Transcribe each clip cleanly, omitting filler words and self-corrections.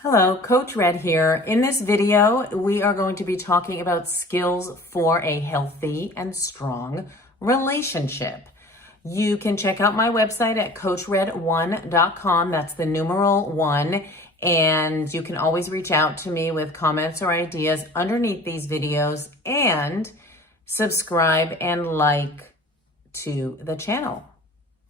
Hello, Coach Red here. In this video, we are going to be talking about skills for a healthy and strong relationship. You can check out my website at coachred1.com. That's the numeral 1. And you can always reach out to me with comments or ideas underneath these videos, and subscribe and like to the channel.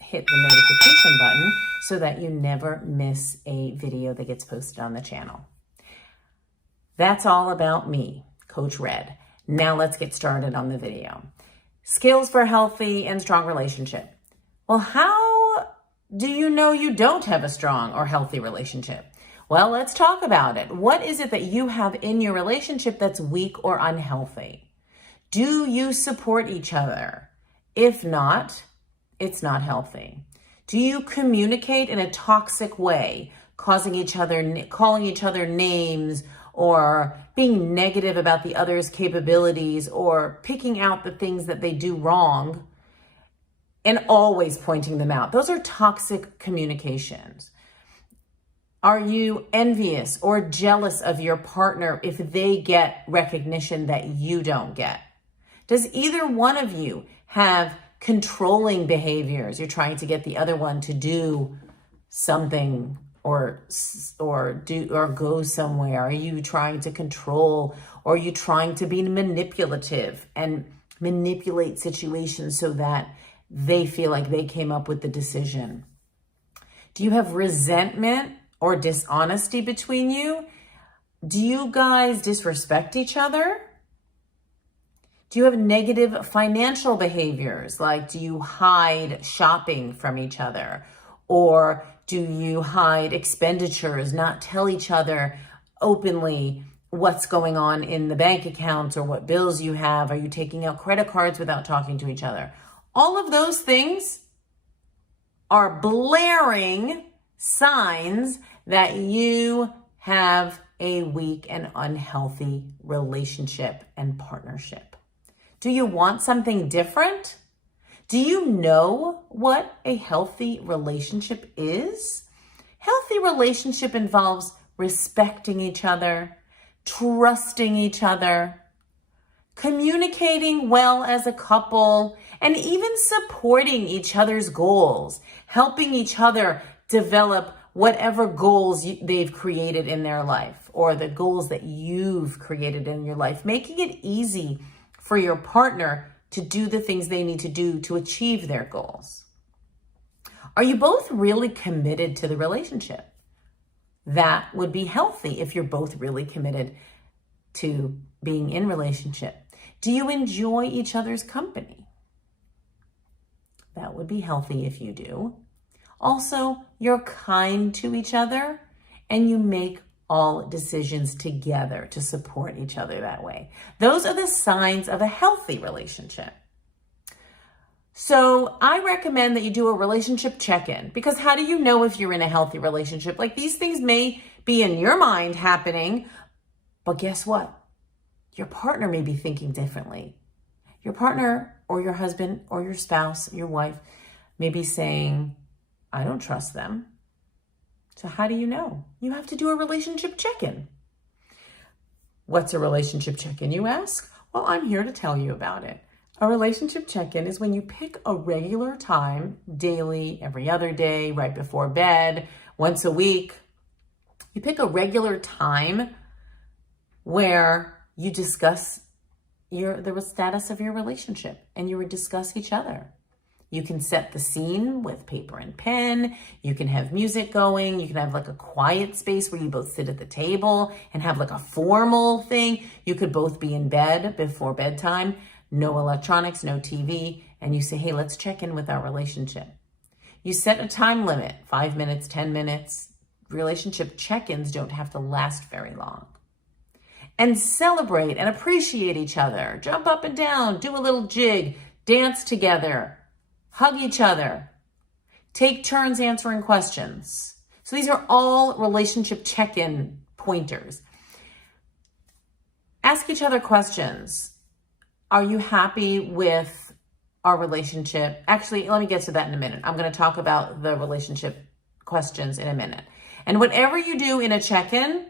Hit the notification button so that you never miss a video that gets posted on the channel. That's all about me, Coach Red. Now let's get started on the video. Skills for a healthy and strong relationship. Well, how do you know you don't have a strong or healthy relationship? Well, let's talk about it. What is it that you have in your relationship that's weak or unhealthy? Do you support each other? If not, it's not healthy. Do you communicate in a toxic way, calling each other names, or being negative about the other's capabilities, or picking out the things that they do wrong and always pointing them out? Those are toxic communications. Are you envious or jealous of your partner if they get recognition that you don't get? Does either one of you have controlling behaviors? You're trying to get the other one to do something or go somewhere. Are you trying to control, or are you trying to be manipulative and manipulate situations so that they feel like they came up with the decision? Do you have resentment or dishonesty between you? Do you guys disrespect each other? Do you have negative financial behaviors? Like, do you hide shopping from each other? Or do you hide expenditures, not tell each other openly what's going on in the bank accounts or what bills you have? Are you taking out credit cards without talking to each other? All of those things are blaring signs that you have a weak and unhealthy relationship and partnership. Do you want something different? Do you know what a healthy relationship is? Healthy relationship involves respecting each other, trusting each other, communicating well as a couple, and even supporting each other's goals, helping each other develop whatever goals they've created in their life, or the goals that you've created in your life, making it easy for your partner to do the things they need to do to achieve their goals. Are you both really committed to the relationship? That would be healthy if you're both really committed to being in relationship. Do you enjoy each other's company? That would be healthy if you do. Also, you're kind to each other and you make all decisions together to support each other that way. Those are the signs of a healthy relationship. So I recommend that you do a relationship check-in, because how do you know if you're in a healthy relationship? Like, these things may be in your mind happening, but guess what? Your partner may be thinking differently. Your partner or your husband or your spouse, your wife, may be saying, I don't trust them. So how do you know? You have to do a relationship check-in. What's a relationship check-in, you ask? Well, I'm here to tell you about it. A relationship check-in is when you pick a regular time, daily, every other day, right before bed, once a week. You pick a regular time where you discuss the status of your relationship, and you would discuss each other. You can set the scene with paper and pen. You can have music going. You can have like a quiet space where you both sit at the table and have like a formal thing. You could both be in bed before bedtime, no electronics, no TV. And you say, hey, let's check in with our relationship. You set a time limit, 5 minutes, 10 minutes. Relationship check-ins don't have to last very long. And celebrate and appreciate each other. Jump up and down, do a little jig, dance together. Hug each other. Take turns answering questions. So these are all relationship check-in pointers. Ask each other questions. Are you happy with our relationship? Actually, let me get to that in a minute. I'm going to talk about the relationship questions in a minute. And whatever you do in a check-in,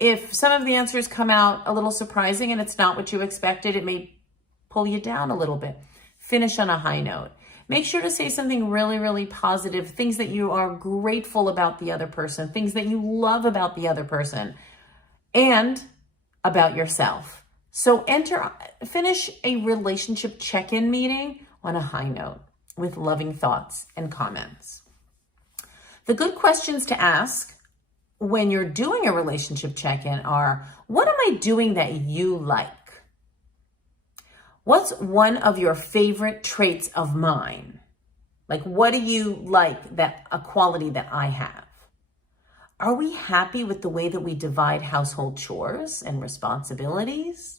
if some of the answers come out a little surprising and it's not what you expected, it may pull you down a little bit. Finish on a high note. Make sure to say something really, really positive, things that you are grateful about the other person, things that you love about the other person, and about yourself. So finish a relationship check-in meeting on a high note with loving thoughts and comments. The good questions to ask when you're doing a relationship check-in are, what am I doing that you like? What's one of your favorite traits of mine? Like, what do you like, that a quality that I have? Are we happy with the way that we divide household chores and responsibilities?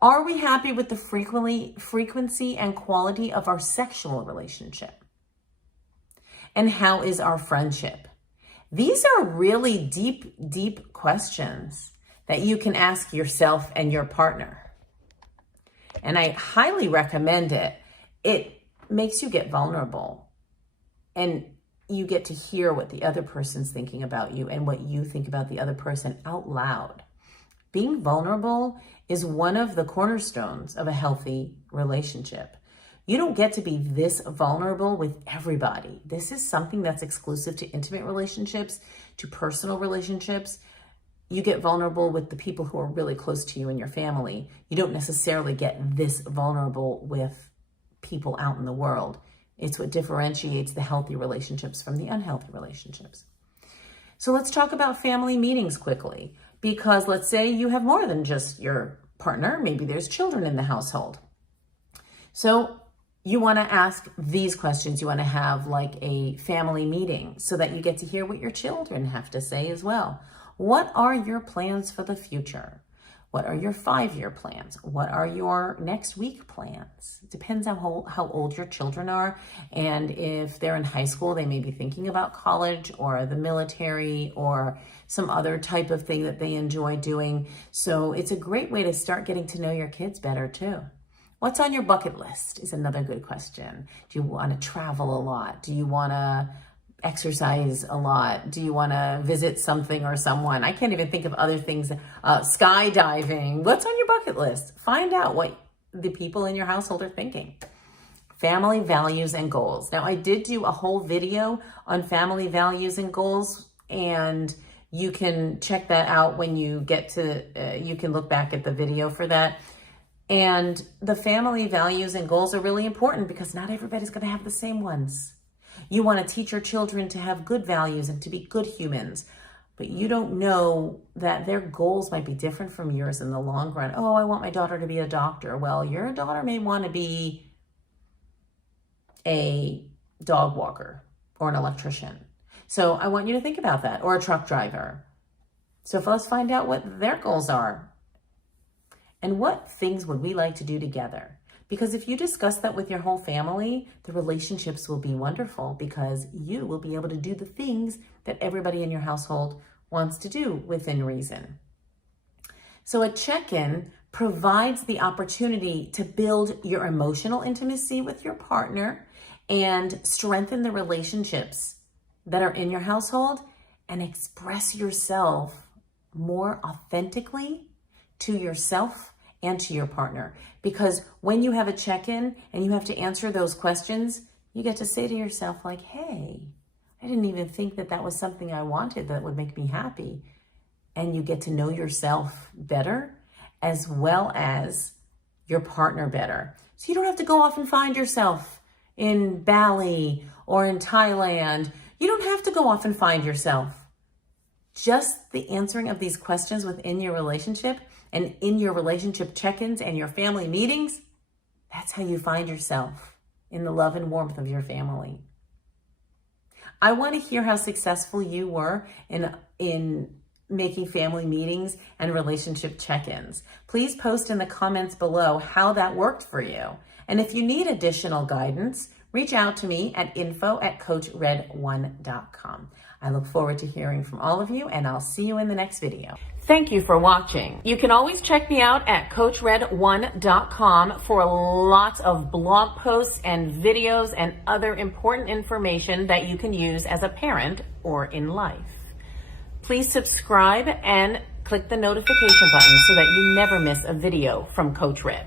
Are we happy with the frequency and quality of our sexual relationship? And how is our friendship? These are really deep, deep questions that you can ask yourself and your partner. And I highly recommend it. It makes you get vulnerable, and you get to hear what the other person's thinking about you and what you think about the other person out loud. Being vulnerable is one of the cornerstones of a healthy relationship. You don't get to be this vulnerable with everybody. This is something that's exclusive to intimate relationships, to personal relationships. You get vulnerable with the people who are really close to you and your family. You don't necessarily get this vulnerable with people out in the world. It's what differentiates the healthy relationships from the unhealthy relationships. So let's talk about family meetings quickly, because let's say you have more than just your partner. Maybe there's children in the household. So you want to ask these questions. You want to have like a family meeting so that you get to hear what your children have to say as well. What are your plans for the future? What are your 5-year plans? What are your next week plans? It depends on how old your children are. And if they're in high school, they may be thinking about college or the military or some other type of thing that they enjoy doing. So it's a great way to start getting to know your kids better too. What's on your bucket list is another good question. Do you want to travel a lot? Do you want to exercise a lot? Do you want to visit something or someone? I can't even think of other things. Skydiving. What's on your bucket list? Find out what the people in your household are thinking. Family values and goals. Now, I did do a whole video on family values and goals, and you can check that out when you get to, you can look back at the video for that. And the family values and goals are really important because not everybody's going to have the same ones. You want to teach your children to have good values and to be good humans, but you don't know that their goals might be different from yours in the long run. Oh, I want my daughter to be a doctor. Well, your daughter may want to be a dog walker or an electrician. So I want you to think about that, or a truck driver. So let's find out what their goals are. And what things would we like to do together? Because if you discuss that with your whole family, the relationships will be wonderful because you will be able to do the things that everybody in your household wants to do within reason. So a check-in provides the opportunity to build your emotional intimacy with your partner and strengthen the relationships that are in your household and express yourself more authentically to yourself and to your partner. Because when you have a check-in and you have to answer those questions, you get to say to yourself like, hey, I didn't even think that that was something I wanted that would make me happy. And you get to know yourself better as well as your partner better. So you don't have to go off and find yourself in Bali or in Thailand. You don't have to go off and find yourself. Just the answering of these questions within your relationship and in your relationship check-ins and your family meetings, that's how you find yourself in the love and warmth of your family. I want to hear how successful you were in making family meetings and relationship check-ins. Please post in the comments below how that worked for you. And if you need additional guidance, reach out to me at info@coachred1.com. I look forward to hearing from all of you, and I'll see you in the next video. Thank you for watching. You can always check me out at coachred1.com for lots of blog posts and videos and other important information that you can use as a parent or in life. Please subscribe and click the notification button so that you never miss a video from Coach Rib.